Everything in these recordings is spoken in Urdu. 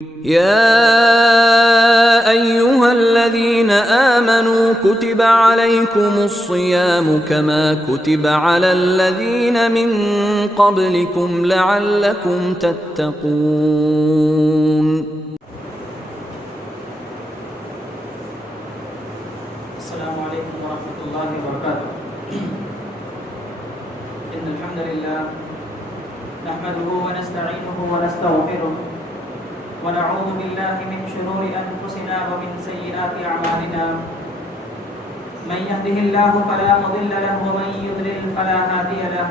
يا أيها الذين آمنوا كتب عليكم الصيام كما كتب على الذين من قبلكم لعلكم تتقون. السلام عليكم ورحمة الله وبركاته. إن الحمد لله نحمده ونستعينه ونستغفره ونعوذ بالله من شرور أنفسنا ومن سيئات أعمالنا. من يهده الله فلا مضل له ومن يضلل فلا هادي له.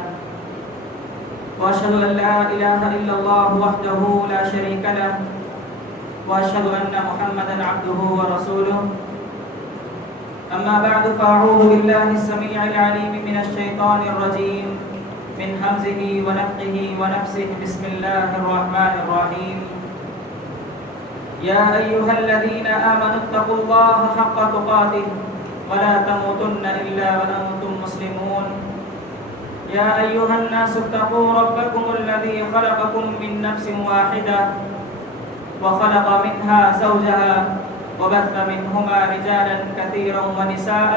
وأشهد أن لا إله إلا الله وحده لا شريك له وأشهد أن محمدا عبده ورسوله. أما بعد فأعوذ بالله السميع العليم من الشيطان الرجيم من همزه ونفخه ونفسه. بسم الله الرحمن الرحيم. يا أيها الذين آمنوا اتقوا الله حق تقاته ولا تموتن إلا وأنتم مسلمون. يا أيها الناس اتقوا ربكم الذي خلقكم من نفس واحدة وخلق منها زوجها وبث منهما رجالا كثيرا ونساء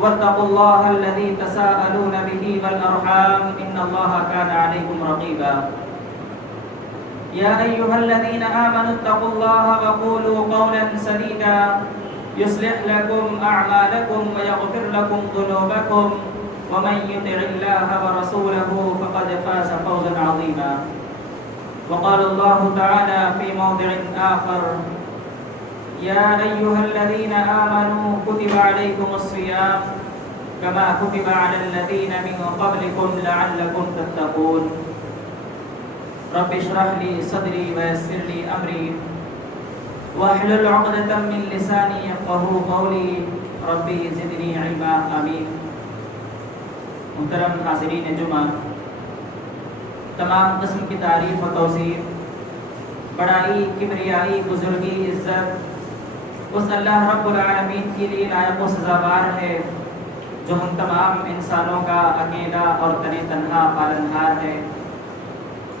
واتقوا الله الذي تساءلون به والأرحام إن الله كان عليكم رقيبا. يا أيها الذين آمنوا اتقوا الله وقولوا قولا سديدا يصلح لكم أعمالكم ويغفر لكم ذنوبكم ومن يطع الله ورسوله فقد فاز فوزا عظيما. وقال الله تعالى في موضع آخر: يا أيها الذين آمنوا كتب عليكم الصيام كما كتب على الذين من قبلكم لعلكم تتقون. رب اشرح لي صدري ويسر لي أمري واحلل عقدة من لساني يفقهوا قولي ربي زدني علما. آمین. محترم حاضرین جمعہ، تمام قسم کی تعریف و توصیف، بڑائی، کبریائی، بزرگی، عزت اس اللہ رب العالمین کے لیے لائق و سزاوار ہے جو ہم تمام انسانوں کا اکیلا اور تنِ تنہا پالنہار ہے.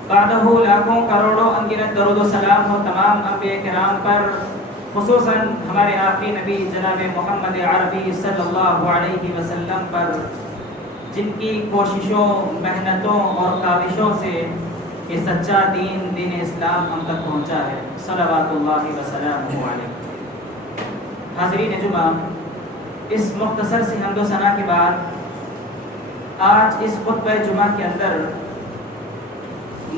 بعدہ لاکھوں کروڑوں انگنت درود و سلام ہو تمام انبیاء کرام پر، خصوصاً ہمارے آخری نبی جناب محمد عربی صلی اللہ علیہ وسلم پر، جن کی کوششوں، محنتوں اور کاوشوں سے یہ سچا دین اسلام ہم تک پہنچا ہے. صلوات اللہ وسلامہ علیہ. حاضرین جمعہ، اس مختصر سی حمد و ثنا کے بعد آج اس خطبہ جمعہ کے اندر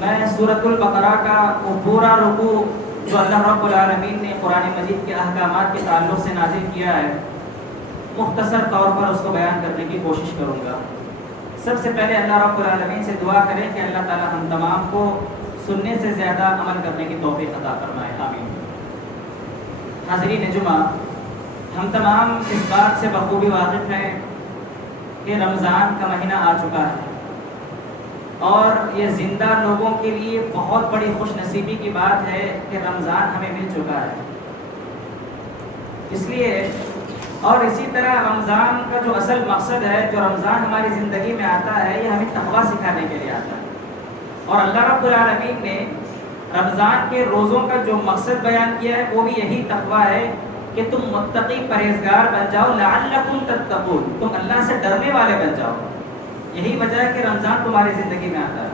میں سورۃ البقرہ کا وہ پورا رکوع جو اللہ رب العالمین نے قرآن مجید کے احکامات کے تعلق سے نازل کیا ہے، مختصر طور پر اس کو بیان کرنے کی کوشش کروں گا. سب سے پہلے اللہ رب العالمین سے دعا کریں کہ اللہ تعالی ہم تمام کو سننے سے زیادہ عمل کرنے کی توفیق عطا فرمائے. آمین. حاضرین جمعہ، ہم تمام اس بات سے بخوبی واقف ہیں کہ رمضان کا مہینہ آ چکا ہے اور یہ زندہ لوگوں کے لیے بہت بڑی خوش نصیبی کی بات ہے کہ رمضان ہمیں مل چکا ہے. اس لیے اور اسی طرح رمضان کا جو اصل مقصد ہے، جو رمضان ہماری زندگی میں آتا ہے، یہ ہمیں تقویٰ سکھانے کے لیے آتا ہے. اور اللہ رب العالمین نے رمضان کے روزوں کا جو مقصد بیان کیا ہے وہ بھی یہی تقویٰ ہے کہ تم متقی پرہیزگار بن جاؤ، لعلکم تتقون، تم اللہ سے ڈرنے والے بن جاؤ. یہی وجہ ہے کہ رمضان تمہاری زندگی میں آتا ہے.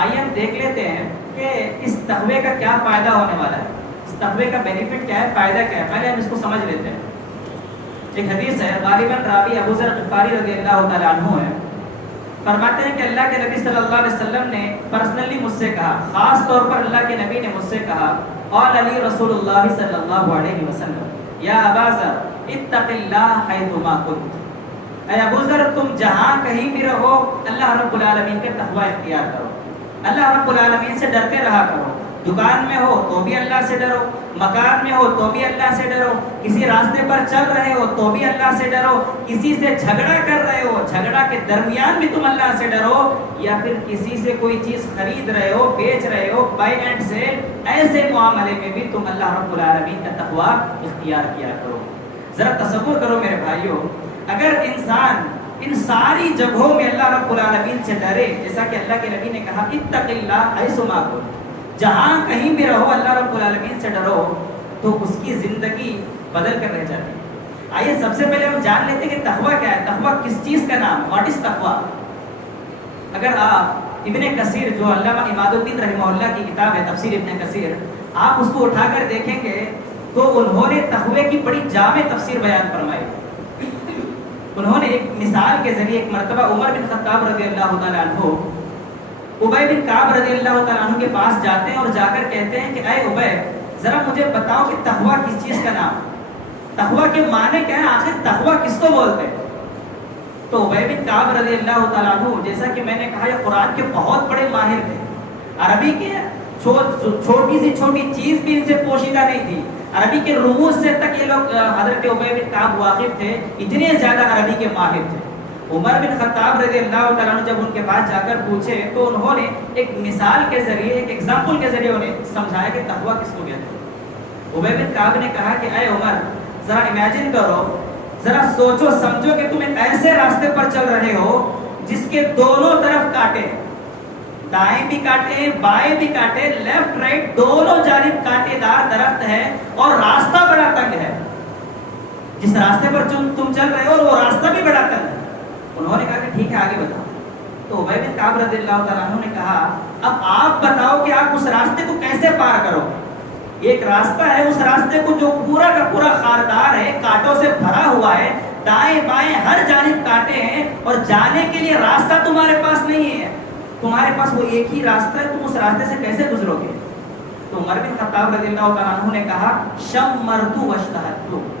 آئیے ہم دیکھ لیتے ہیں کہ اس تقوی کا کیا فائدہ ہونے والا ہے، اس تقوی کا بینیفٹ کیا ہے، فائدہ کیا ہے. پہلے ہم اس کو سمجھ لیتے ہیں. ایک حدیث ہے، غالباً راوی ابو ذر غفاری رضی اللہ تعالیٰ عنہ ہے. فرماتے ہیں کہ اللہ کے نبی صلی اللہ علیہ وسلم نے پرسنلی مجھ سے کہا، خاص طور پر اللہ کے نبی نے مجھ سے کہا، قال علی رسول اللہ صلی اللہ علیہ وسلم یا ابا ذر اتق اللہ حیث ما کنت. اے ابو ذر، تم جہاں کہیں بھی رہو اللہ رب العالمین کے تقوی اختیار کرو، اللہ رب العالمین سے ڈرتے رہا کرو. دکان میں ہو تو بھی اللہ سے ڈرو، مکان میں ہو تو بھی اللہ سے ڈرو، کسی راستے پر چل رہے ہو تو بھی اللہ سے ڈرو، کسی سے جھگڑا کر رہے ہو، جھگڑا کے درمیان بھی تم اللہ سے ڈرو، یا پھر کسی سے کوئی چیز خرید رہے ہو، بیچ رہے ہو، بائی اینڈ سیل، ایسے معاملے میں بھی تم اللہ رب العالمین کا تقوی اختیار کیا کرو. ذرا تصور کرو میرے بھائیو، اگر انسان ان ساری جگہوں میں اللہ رب العالمین سے ڈرے، جیسا کہ اللہ کے نبی نے کہا اتق اللہ حیث ما کنت، جہاں کہیں بھی رہو اللہ رب العالمین سے ڈرو تو اس کی زندگی بدل کر رہ جاتی ہے۔ آئیے سب سے پہلے ہم جان لیتے ہیں کہ تقویٰ کیا ہے، تقویٰ کس چیز کا نام ہے، واٹ از تقویٰ۔ اگر آپ ابن کثیر جو علامہ عماد الدین رحمہ اللہ کی کتاب ہے تفسیر ابن کثیر، آپ اس کو اٹھا کر دیکھیں گے تو انہوں نے تقوی کی بڑی جامع تفسیر بیان فرمائی۔ انہوں نے ایک مثال کے ذریعے ایک مرتبہ عمر بن خطاب رضی اللہ تعالیٰ عنہ ابی بن کعب رضی اللہ تعالیٰ عنہ کے پاس جاتے ہیں اور جا کر کہتے ہیں کہ اے ابی ذرا مجھے بتاؤ کہ تقویٰ کس چیز کا نام، تقویٰ کے معنی کیا ہے، آخر تقویٰ کس کو بولتے ہیں؟ تو ابی بن کعب رضی اللہ تعالیٰ عنہ جیسا کہ میں نے کہا یہ قرآن کے بہت بڑے ماہر تھے، عربی کے چھوٹی سی چھوٹی چیز بھی ان سے پوشیدہ نہیں تھی، عربی کے رموز سے تک یہ لوگ حضرت ابی بن کعب واقف تھے، اتنے زیادہ عربی کے ماہر تھے۔ عمر بن خطاب رضی اللہ تعالیٰ عنہ جب ان کے پاس جا کر پوچھے تو انہوں نے ایک مثال کے ذریعے ایک ایگزامپل کے ذریعے انہیں سمجھایا کہ تقویٰ کس کو کہتے ہیں۔ ابی بن کعب نے کہا کہ اے عمر ذرا امیجن کرو، ذرا سوچو سمجھو کہ تم ایک ایسے راستے پر چل رہے ہو جس کے دونوں طرف کانٹے، دائیں بھی کانٹے بائیں بھی کانٹے، لیفٹ رائٹ دونوں جانب کانٹے دار درخت ہے اور راستہ بڑا تنگ ہے۔ جس راستے پر تم چل رہے ہو وہ راستہ بھی بڑا تنگ ہے۔ انہوں نے کہا کہ ٹھیک ہے آگے بتاؤ۔ تو ابی بن کعب رضی اللہ تعالیٰ عنہ نے کہا اب آپ بتاؤ کہ آپ اس راستے کو کیسے پار کرو گے۔ ایک راستہ ہے، اس راستے کو جو پورا کا پورا خاردار ہے، کانٹوں سے بھرا ہوا ہے، دائیں بائیں ہر جانب کانٹے ہیں اور جانے کے لیے راستہ تمہارے پاس نہیں ہے، تمہارے پاس وہ ایک ہی راستہ ہے، تم اس راستے سے کیسے گزرو گے؟ تو عمر بن خطاب رضی اللہ تعالیٰ عنہ نے کہا شمرت واشتہدت،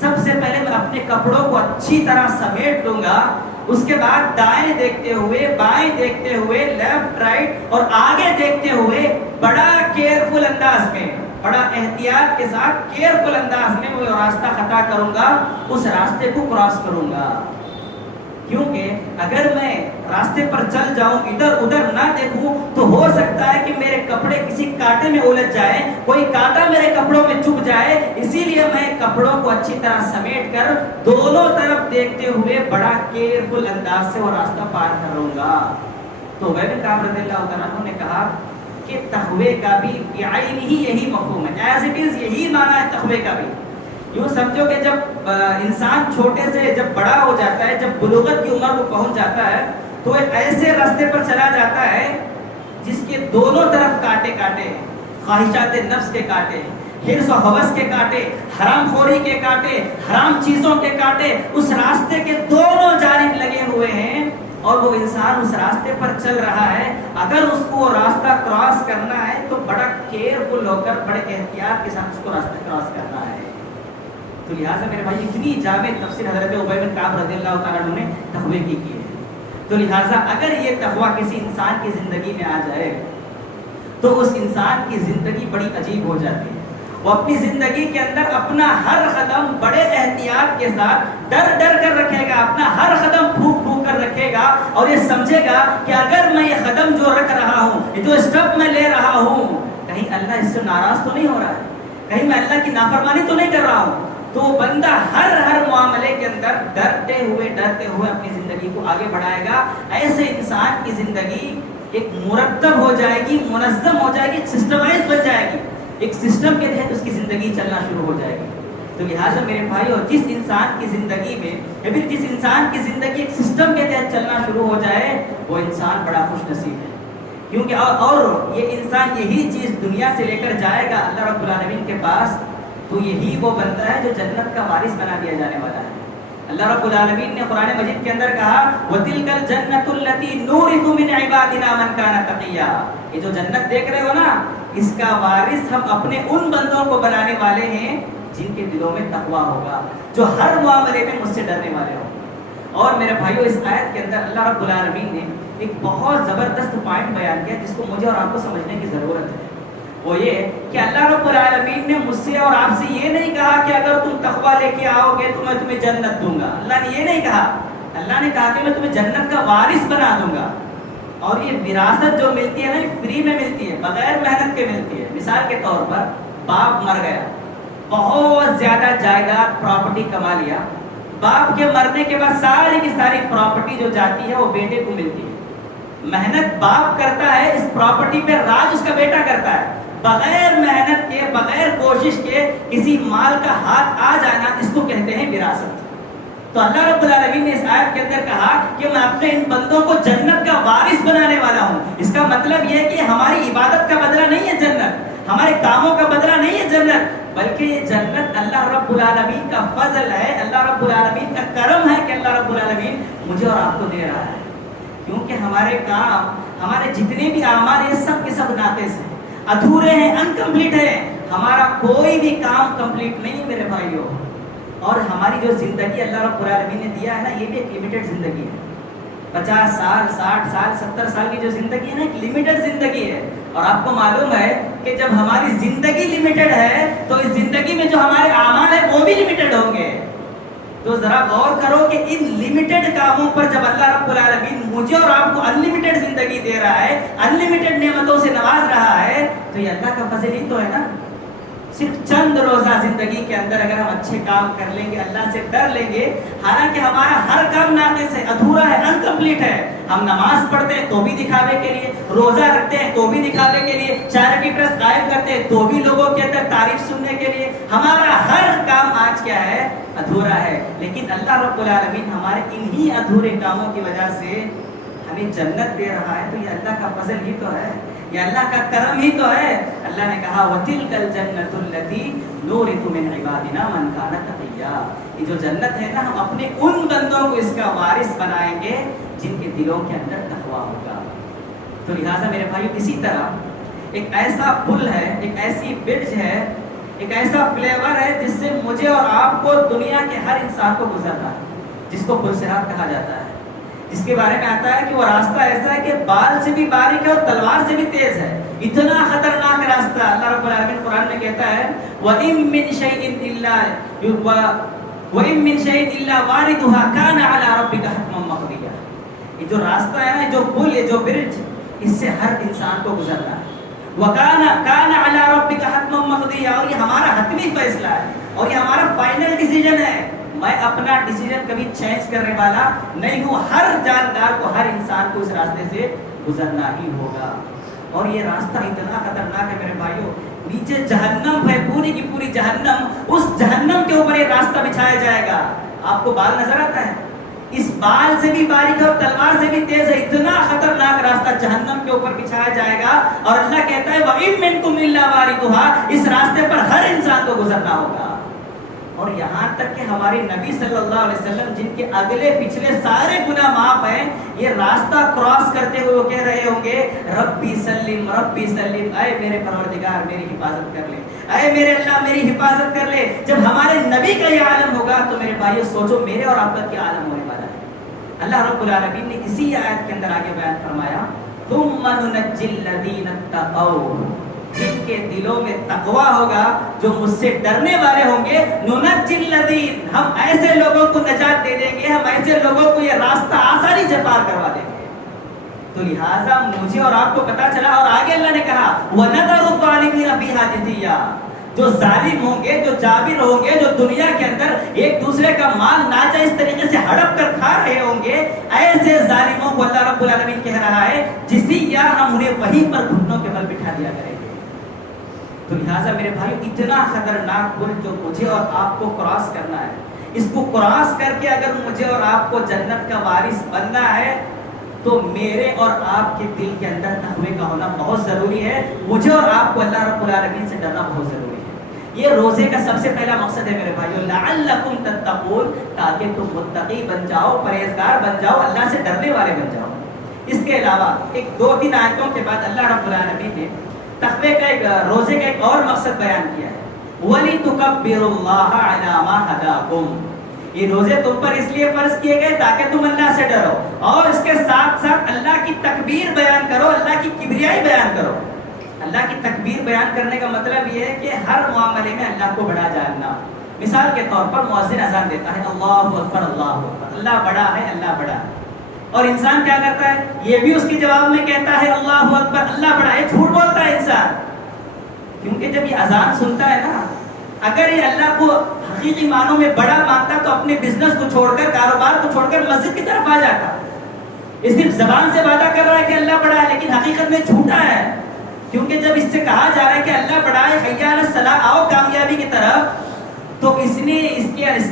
سب سے پہلے میں اپنے کپڑوں کو اچھی طرح سمیٹ لوں گا، اس کے بعد دائیں دیکھتے ہوئے بائیں دیکھتے ہوئے لیفٹ رائٹ اور آگے دیکھتے ہوئے بڑا کیئرفل انداز میں، بڑا احتیاط کے ساتھ کیئرفل انداز میں وہ راستہ خطا کروں گا، اس راستے کو کراس کروں گا۔ کیونکہ اگر میں راستے پر چل جاؤں ادھر ادھر نہ دیکھوں تو ہو سکتا ہے کہ میرے کپڑے کسی کانٹے میں الجھ جائیں، کوئی کانٹا میرے کپڑوں میں چبھ جائے، اسی لیے میں کپڑوں کو اچھی طرح سمیٹ کر دونوں طرف دیکھتے ہوئے بڑا کیئرفل انداز سے وہ راستہ پار کروں گا۔ تو ابی بن کعب رضی اللہ تعالیٰ عنہ نے کہا کہ تقوی کا بھی بعین ہی یہی مفہوم ہے، ایز اٹ از یہی معنی ہے تقوی کا بھی۔ یوں سمجھو کہ جب انسان چھوٹے سے جب بڑا ہو جاتا ہے، جب بلوغت کی عمر کو پہنچ جاتا ہے تو ایک ایسے راستے پر چلا جاتا ہے جس کے دونوں طرف کانٹے کانٹے ہیں، خواہشات نفس کے کانٹے، حرص و ہوس کے کانٹے، حرام خوری کے کانٹے، حرام چیزوں کے کانٹے اس راستے کے دونوں جانب لگے ہوئے ہیں، اور وہ انسان اس راستے پر چل رہا ہے۔ اگر اس کو راستہ کراس کرنا ہے تو بڑا کیئرفل ہو کر بڑے احتیاط کے ساتھ اس کو راستہ کراس کرنا ہے۔ تو لہٰذا میرے بھائی اتنی جامع تفسیر حضرت ابی بن کعب رضی اللہ تعالیٰ عنہ نے تقوی کی ہے۔ تو لہٰذا اگر یہ تقوی کسی انسان کی زندگی میں آ جائے تو اس انسان کی زندگی بڑی عجیب ہو جاتی ہے۔ وہ اپنی زندگی کے اندر اپنا ہر قدم بڑے احتیاط کے ساتھ ڈر ڈر کر رکھے گا، اپنا ہر قدم پھونک پھونک کر رکھے گا، اور یہ سمجھے گا کہ اگر میں یہ قدم جو رکھ رہا ہوں، یہ جو اسٹیپ میں لے رہا ہوں، کہیں اللہ اس سے ناراض تو نہیں ہو رہا ہے، کہیں میں اللہ کی نافرمانی تو نہیں کر رہا ہوں۔ تو وہ بندہ ہر معاملے کے اندر ڈرتے ہوئے اپنی زندگی کو آگے بڑھائے گا۔ ایسے انسان کی زندگی ایک مرتب ہو جائے گی، منظم ہو جائے گی، سسٹمائز بن جائے گی، ایک سسٹم کے تحت اس کی زندگی چلنا شروع ہو جائے گی۔ تو لہٰذا میرے بھائی، اور جس انسان کی زندگی میں یا پھر جس انسان کی زندگی ایک سسٹم کے تحت چلنا شروع ہو جائے وہ انسان بڑا خوش نصیب ہے، کیونکہ اور یہ انسان یہی چیز دنیا سے لے کر جائے گا اللہ رب العالمین کے پاس، تو یہی وہ بنتا ہے جو جنت کا وارث بنا دیا جانے والا ہے۔ اللہ رب العالمین نے قرآن مجید کے اندر کہا وَتِلْكَ الْجَنَّةُ الَّتِي نُورِثُ مِنْ عِبَادِنَا مَنْ كَانَ تَقِيًّا، یہ جو جنت دیکھ رہے ہو نا، اس کا وارث ہم اپنے ان بندوں کو بنانے والے ہیں جن کے دلوں میں تقویٰ ہوگا، جو ہر معاملے میں مجھ سے ڈرنے والے ہوں۔ اور میرے بھائیو، اس آیت کے اندر اللہ رب العالمین نے ایک بہت زبردست پوائنٹ بیان کیا جس کو مجھے اور آپ کو سمجھنے کی ضرورت ہے۔ وہ یہ کہ اللہ رب العالمین نے مجھ سے اور آپ سے یہ نہیں کہا کہ اگر تم تقویٰ لے کے آؤ گے تو میں تمہیں جنت دوں گا۔ اللہ نے یہ نہیں کہا، اللہ نے کہا کہ میں تمہیں جنت کا وارث بنا دوں گا۔ اور یہ وراثت جو ملتی ہے نا، فری میں ملتی ہے، بغیر محنت کے ملتی ہے۔ مثال کے طور پر باپ مر گیا، بہت زیادہ جائیداد پراپرٹی کما لیا، باپ کے مرنے کے بعد ساری کی ساری پراپرٹی جو جاتی ہے وہ بیٹے کو ملتی ہے۔ محنت باپ کرتا ہے، اس پراپرٹی پہ راج اس کا بیٹا کرتا ہے. بغیر محنت کے، بغیر کوشش کے کسی مال کا ہاتھ آ جانا، اس کو کہتے ہیں وراثت. تو اللہ رب العالمین نے اس آیت کے اندر کہا کہ میں اپنے ان بندوں کو جنت کا وارث بنانے والا ہوں. اس کا مطلب یہ ہے کہ ہماری عبادت کا بدلہ نہیں ہے جنت، ہمارے کاموں کا بدلہ نہیں ہے جنت، بلکہ یہ جنت اللہ رب العالمین کا فضل ہے، اللہ رب العالمین کا کرم ہے کہ اللہ رب العالمین مجھے اور آپ کو دے رہا ہے. کیونکہ ہمارے کام، ہمارے جتنے بھی اعمال ہیں سب کے سب ناقص ہیں، ادھورے ہیں، انکمپلیٹ ہیں. ہمارا کوئی بھی کام کمپلیٹ نہیں ہے میرے بھائیوں. اور ہماری جو زندگی اللہ رب العالمین نے دیا ہے نا، یہ بھی ایک لمیٹڈ زندگی ہے. 50 سال، 60 سال، 70 سال کی جو زندگی ہے نا، ایک لمیٹڈ زندگی ہے. اور آپ کو معلوم ہے کہ جب ہماری زندگی لمیٹڈ ہے تو اس زندگی میں جو ہمارے اعمال ہیں وہ بھی لمیٹڈ ہوں گے. تو ذرا غور کرو کہ ان لمیٹڈ کاموں پر جب اللہ رب العالمین مجھے اور آپ کو انلمیٹڈ زندگی دے رہا ہے، انلمیٹڈ نعمتوں سے نواز رہا ہے، تو یہ اللہ کا فضل ہی تو ہے نا. صرف چند روزہ زندگی کے اندر اگر ہم اچھے کام کر لیں گے، اللہ سے ڈر لیں گے، حالانکہ ہمارا ہر کام ناقص ہے، ادھورا ہے، انکمپلیٹ ہے. ہم نماز پڑھتے ہیں تو بھی دکھاوے کے لیے، روزہ رکھتے ہیں تو بھی دکھاوے کے لیے، چیریٹی ٹرسٹ قائم کرتے ہیں تو بھی لوگوں کے اندر تعریف سننے کے لیے. ہمارا ہر کام آج کیا ہے؟ ادھورا ہے. لیکن اللہ رب العالمین ہمارے انہی ادھورے کاموں کی وجہ سے ہمیں جنت دے رہا ہے. تو یہ اللہ کا فضل ہی تو ہے، یہ اللہ کا کرم ہی تو ہے. اللہ نے کہا وَتِلْكَ الْجَنَّةُ الَّتِي نُورِثُ مِنْ عِبَادِنَا مَنْ كَانَ تَقِيًّا. یہ جو جنت ہے نا، ہم اپنے ان بندوں کو اس کا وارث بنائیں گے جن کے دلوں کے اندر تقویٰ ہوگا. تو لہٰذا میرے بھائی، اسی طرح ایک ایسا پل ہے، ایک ایسی برج ہے، ایک ایسا فلیور ہے جس سے مجھے اور آپ کو، دنیا کے ہر انسان کو گزرنا ہے، جس کو پل صراط کہا جاتا ہے. جس کے بارے میں آتا ہے کہ وہ راستہ ایسا ہے کہ بال سے بھی باریک ہے اور تلوار سے بھی تیز ہے. اتنا خطرناک راستہ. اللہ رب العالمین قرآن میں کہتا ہے وَإِن مِّن شَيْءٍ إِلَّا وَارِدُهَا كَانَ عَلَىٰ رَبِّكَ حَتْمًا مَّقْضِيًّا. یہ جو راستہ ہے نا، جو پل، یہ جو برج، اس سے ہر انسان کو گزرنا ہے. وَكَانَ عَلَىٰ رَبِّكَ حَتْمًا مَّقْضِيًّا. اور یہ ہمارا حتمی فیصلہ ہے اور یہ ہمارا فائنل ڈیسیجن ہے. میں اپنا ڈیسیجن کبھی چینج کرنے والا نہیں ہوں. ہر جاندار کو، ہر انسان کو اس راستے سے گزرنا ہی ہوگا. اور یہ راستہ اتنا خطرناک ہے میرے بھائیوں، نیچے جہنم ہے، پوری کی پوری جہنم. اس جہنم کے اوپر یہ راستہ بچھایا جائے گا. آپ کو بال نظر آتا ہے؟ اس بال سے بھی باریک ہے اور تلوار سے بھی تیز ہے. اتنا خطرناک راستہ جہنم کے اوپر بچھایا جائے گا. اور اللہ کہتا ہے وَإِن مِّنكُمْ إِلَّا وَارِدُهَا. اس راستے پر ہر انسان کو گزرنا ہوگا. اور یہاں تک کہ ہمارے نبی صلی اللہ علیہ وسلم، جن کے اگلے پچھلے سارے گناہ معاف ہیں، یہ راستہ کراس کرتے ہوئے وہ کہہ رہے ہوں گے ربی سلم ربی سلم، اے میرے پروردگار میری حفاظت کر لے، اے میرے اللہ میری حفاظت کر لے. جب ہمارے نبی کا یہ عالم ہوگا تو میرے بھائیو سوچو میرے اور آپ کا کیا عالم ہونے والا ہے. اللہ رب العالمین نے اسی آیت کے اندر آگے بیان فرمایا ثم ننجی الذین اتقوا. جن کے دلوں میں تقویٰ ہوگا، جو مجھ سے ڈرنے والے ہوں گے، ننجی الذین، ہم ایسے لوگوں کو نجات دے دیں گے، ہم ایسے لوگوں کو یہ راستہ آسانی سے پار کروا دیں گے. تو لہٰذا مجھے اور آپ کو پتا چلا. اور آگے اللہ نے کہا وَنَذَرُ الظَّالِمِينَ فِيهَا جِثِيًّا. جو ظالم ہوں گے، جو جابر ہوں گے، جو دنیا کے اندر ایک دوسرے کا مال ناجائز طریقے سے ہڑپ کر کھا رہے ہوں گے، ایسے ظالموں کو اللہ رب العالمین کہہ رہا ہے جِثِيًّا، ہم انہیں وہیں پر گھٹنوں کے بل بٹھا دیا کریں گے. تو لہٰذا میرے بھائی، اتنا خطرناک پل جو مجھے اور آپ کو کراس کرنا ہے، اس کو کراس کر کے اگر مجھے اور آپ کو جنت کا وارث بننا ہے تو میرے اور آپ کے دل کے اندر تقوی کا ہونا بہت ضروری ہے. مجھے اور آپ کو اللہ رب العالمین سے ڈرنا بہت ضروری ہے. یہ روزے کا سب سے پہلا مقصد ہے میرے بھائیو، لعلکم تتقون، تاکہ تم متقی بن جاؤ، پرہیزگار بن جاؤ، اللہ سے ڈرنے والے بن جاؤ. اس کے علاوہ ایک 2-3 آیتوں کے بعد اللہ رب العالمین نے تقوی کا ایک، روزے کا ایک اور مقصد بیان کیا ہے وَلِتُكَبِّرُوا اللَّهَ عَلَىٰ مَا هَدَاكُمْ. یہ روزے تم پر اس لیے فرض کیے گئے تاکہ تم اللہ سے ڈرو اور اس کے ساتھ ساتھ اللہ کی تکبیر بیان کرو، اللہ کی کبریائی بیان کرو. اللہ کی تکبیر بیان کرنے کا مطلب یہ ہے کہ ہر معاملے میں اللہ کو بڑا جاننا. مثال کے طور پر مؤذن اذان دیتا ہے اللہ اکبر اللہ اکبر، اللہ بڑا ہے، اللہ بڑا ہے. اور انسان کیا کرتا ہے؟ یہ بھی اس کے جواب میں کہتا ہے اللہ اکبر اللہ بڑا ہے. جھوٹ بولتا ہے انسان، کیونکہ جب یہ اذان سنتا ہے نا، اگر یہ اللہ کو حقیقی معنوں میں بڑا مانتا تو اپنے بزنس کو چھوڑ کر، کاروبار کو چھوڑ کر مسجد کی طرف آ جاتا. یہ صرف زبان سے وعدہ کر رہا ہے کہ اللہ بڑا ہے، لیکن حقیقت میں جھوٹا ہے، کیونکہ جب اس سے کہا جا رہا ہے کہ اللہ بڑا ہے، حی علی الصلاۃ، آؤ کامیابی کی طرف، تو اس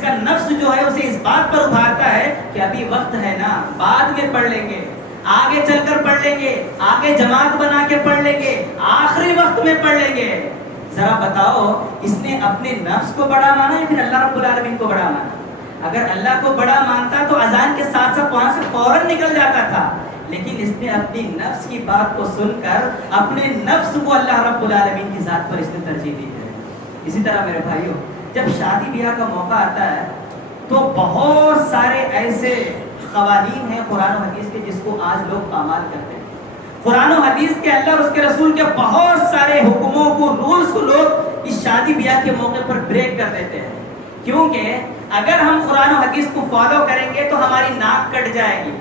کا نفس جو ہے اسے اس بات پر ابھارتا ہے کہ ابھی وقت ہے نا، بعد میں پڑھ لیں گے، آگے چل کر پڑھ لیں گے، آگے جماعت بنا کے پڑھ لیں گے، آخری وقت میں پڑھ لیں گے۔ ذرا بتاؤ، اس نے اپنے نفس کو بڑا مانا یا پھر اللہ رب العالمین کو بڑا مانا؟ اگر اللہ کو بڑا مانتا تو اذان کے ساتھ ساتھ وہاں سے فوراً نکل جاتا تھا، لیکن اس نے اپنی نفس کی بات کو سن کر اپنے نفس کو اللہ رب العالمین کی ذات پر اس نے ترجیح دی ہے۔ اسی طرح میرے بھائیوں، جب شادی بیاہ کا موقع آتا ہے تو بہت سارے ایسے قوانین ہیں قرآن و حدیث کے جس کو آج لوگ پامال کرتے ہیں۔ قرآن و حدیث کے، اللہ اور اس کے رسول کے بہت سارے حکموں کو، رولز کو لوگ اس شادی بیاہ کے موقع پر بریک کر دیتے ہیں، کیونکہ اگر ہم قرآن و حدیث کو فالو کریں گے تو ہماری ناک کٹ جائے گی،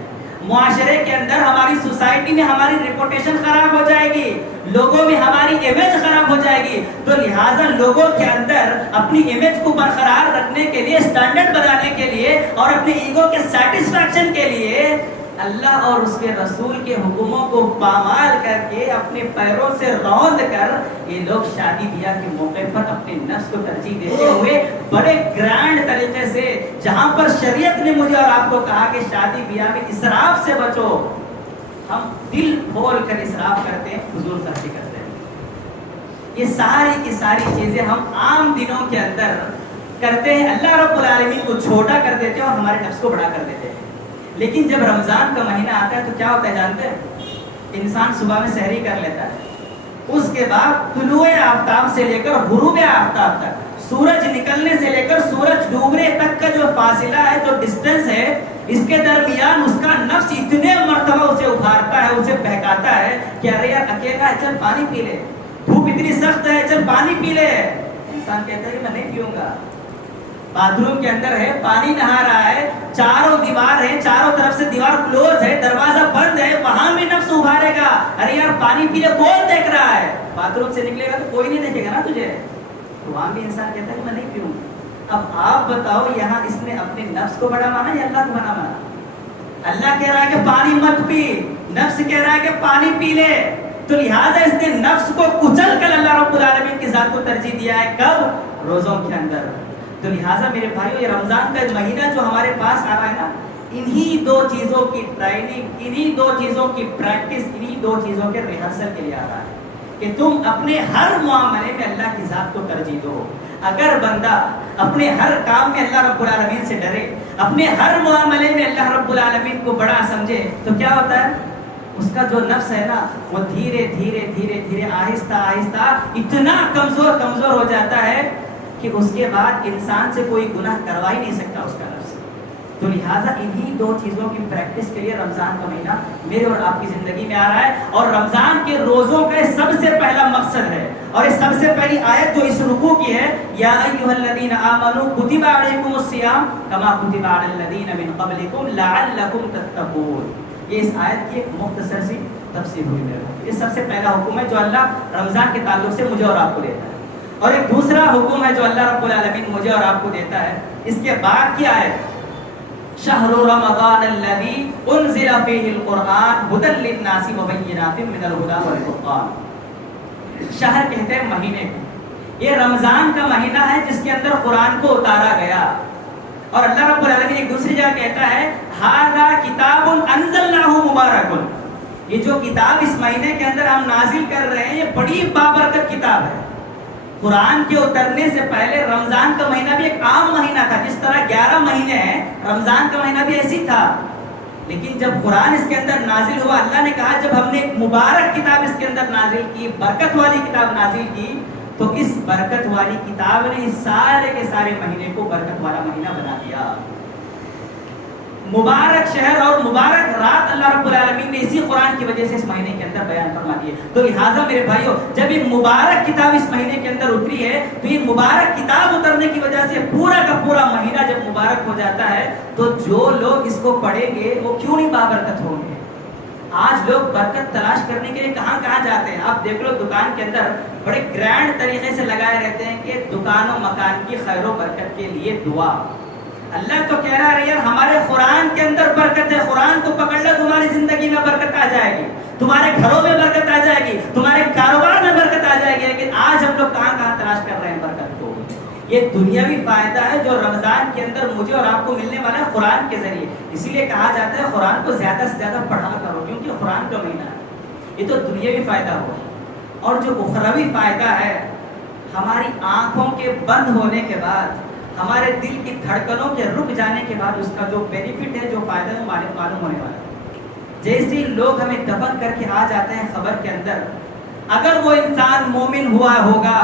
معاشرے کے اندر ہماری سوسائٹی میں ہماری ریپوٹیشن خراب ہو جائے گی، لوگوں میں ہماری امیج خراب ہو جائے گی، تو لہٰذا لوگوں کے اندر اپنی امیج کو برقرار رکھنے کے لیے، اسٹینڈرڈ بنانے کے لیے اور اپنے ایگو کے سیٹسفیکشن کے لیے اللہ اور اس کے رسول کے حکموں کو پامال کر کے، اپنے پیروں سے روند کر، یہ لوگ شادی بیاہ کے موقع پر اپنے نفس کو ترجیح دیتے ہوئے بڑے گرینڈ طریقے سے، جہاں پر شریعت نے مجھے اور آپ کو کہا کہ شادی بیاہ میں اسراف سے بچو، ہم دل کھول کر اسراف کرتے ہیں، فضول خرچی کرتے ہیں۔ یہ ساری کی ساری چیزیں ہم عام دنوں کے اندر کرتے ہیں، اللہ رب العالمین کو چھوٹا کر دیتے ہیں اور ہمارے نفس کو بڑا کر دیتے ہیں۔ لیکن جب رمضان کا مہینہ آتا ہے تو کیا ہوتا ہے جانتے ہیں؟ انسان صبح میں سحری کر لیتا ہے، اس کے بعد طلوع آفتاب سے لے کر غروب آفتاب تک، سورج نکلنے سے لے کر سورج ڈوبنے تک کا جو فاصلہ ہے، جو ڈسٹینس ہے، اس کے درمیان اس کا نفس اتنے مرتبہ اسے ابھارتا ہے، اسے بہکاتا ہے کہ ارے یار اکیلا ہے، چل پانی پی لے، دھوپ اتنی سخت ہے، چل پانی پی لے۔ انسان کہتا ہے کہ میں نہیں پیوں گا، باتھ روم کے اندر ہے، پانی نہا رہا ہے، چاروں دیوار ہے، چاروں طرف سے دیوار کلوز ہے، دروازہ بند ہے، وہاں میں نفس ابھارے گا، ارے یار پانی پی لے، کون دیکھ رہا ہے؟ باتھ روم سے نکلے گا تو کوئی نہیں دیکھے گا نا تجھے، تو وہاں بھی انسان کہتا ہے کہ میں نہیں پیوں۔ اب آپ بتاؤ، یہاں اس نے اپنے نفس کو بڑا مانا یا اللہ کو بڑا مانا؟ اللہ کہہ رہا ہے کہ پانی مت پی، نفس کہہ رہا ہے کہ پانی پی لے، تو لہٰذا اس نے نفس کو کچل کر اللہ رب العالمین کی ذات کو ترجیح دیا ہے۔ کب؟ روزوں کے اندر۔ تو لہٰذا میرے بھائیو، یہ رمضان کا مہینہ جو ہمارے پاس آ رہا ہے نا، انہی دو چیزوں کی ٹریننگ، انہی دو چیزوں کی پریکٹس، انہی دو چیزوں کے ریہرسل کے لیے آ رہا ہے کہ تم اپنے ہر معاملے میں اللہ کی ذات کو ترجیح دو۔ اگر بندہ اپنے ہر کام میں اللہ رب العالمین سے ڈرے، اپنے ہر معاملے میں اللہ رب العالمین کو بڑا سمجھے، تو کیا ہوتا ہے؟ اس کا جو نفس ہے نا، وہ دھیرے دھیرے دھیرے دھیرے آہستہ آہستہ اتنا کمزور ہو جاتا ہے کہ اس کے بعد انسان سے کوئی گناہ کروا ہی نہیں سکتا اس کا نفس۔ تو لہٰذا انہی دو چیزوں کی پریکٹس کے لیے رمضان کا مہینہ میرے اور آپ کی زندگی میں آ رہا ہے، اور رمضان کے روزوں کا سب سے پہلا مقصد ہے، اور یہ سب سے پہلی آیت جو اس رکوع کی ہے، یا ایھا الذین آمنوا کتب علیکم الصیام کما کتب علی الذین من قبلکم لعلکم تتقون۔ یہ اس آیت کی ایک مختصر سی تفسیر ہوئی ہے۔ یہ سب سے پہلا حکم ہے جو اللہ رمضان کے تعلق سے مجھے اور آپ کو دیتا ہے، اور ایک دوسرا حکم ہے جو اللہ رب العالمین مجھے اور آپ کو دیتا ہے اس کے بعد کی آیت، شہر رمضان الذی انزل فیہ القرآن ھدی للناس وبینات من الھدی والفرقان۔ شہر کہتے ہیں مہینے کو، یہ رمضان کا مہینہ ہے جس کے اندر قرآن کو اتارا گیا، اور اللہ رب العالمین ایک دوسری جگہ کہتا ہے ھذا کتاب انزلناہ مبارک، یہ جو کتاب اس مہینے کے اندر ہم نازل کر رہے ہیں یہ بڑی بابرکت کتاب ہے۔ قرآن کے اترنے سے پہلے رمضان کا مہینہ بھی ایک عام مہینہ تھا، جس طرح 11 مہینے ہیں، رمضان کا مہینہ بھی ایسی تھا، لیکن جب قرآن اس کے اندر نازل ہوا، اللہ نے کہا جب ہم نے ایک مبارک کتاب اس کے اندر نازل کی، برکت والی کتاب نازل کی، تو اس برکت والی کتاب نے اس سارے کے سارے مہینے کو برکت والا مہینہ بنا دیا۔ مبارک شہر اور مبارک رات اللہ رب العالمین نے اسی قرآن کی وجہ سے اس مہینے کے اندر بیان فرما دیے۔ تو لہٰذا میرے بھائیوں، جب یہ مبارک کتاب اس مہینے کے اندر اتری ہے، تو یہ مبارک کتاب اترنے کی وجہ سے پورا کا پورا مہینہ جب مبارک ہو جاتا ہے، تو جو لوگ اس کو پڑھیں گے وہ کیوں نہیں بابرکت ہوں گے؟ آج لوگ برکت تلاش کرنے کے لیے کہاں کہاں جاتے ہیں؟ آپ دیکھ لو، دکان کے اندر بڑے گرینڈ طریقے سے لگائے رہتے ہیں کہ دکان و مکان کی خیر و برکت کے لیے دعا۔ اللہ تو کہہ رہا ہے یار ہمارے قرآن کے اندر برکت ہے، قرآن کو پکڑ لو تمہاری زندگی میں برکت آ جائے گی، تمہارے گھروں میں برکت آ جائے گی، تمہارے کاروبار میں برکت آ جائے گی. لیکن آج ہم لوگ کہاں کہاں تلاش کر رہے ہیں برکت کو. یہ دنیاوی فائدہ ہے جو رمضان کے اندر مجھے اور آپ کو ملنے والا ہے قرآن کے ذریعے. اسی لیے کہا جاتا ہے قرآن کو زیادہ سے زیادہ پڑھا کرو، کیونکہ قرآن کا مہینہ ہے. یہ تو دنیاوی فائدہ ہو، اور جو اخروی فائدہ ہے ہماری آنکھوں کے بند ہونے کے بعد، ہمارے دل کی دھڑکنوں کے رک جانے کے بعد اس کا جو بینیفٹ ہے، جو فائدہ ہے، معلوم ہونے والا ہے. جیسے لوگ ہمیں دفن کر کے آ جاتے ہیں قبر کے اندر، اگر وہ انسان مومن ہوا ہوگا،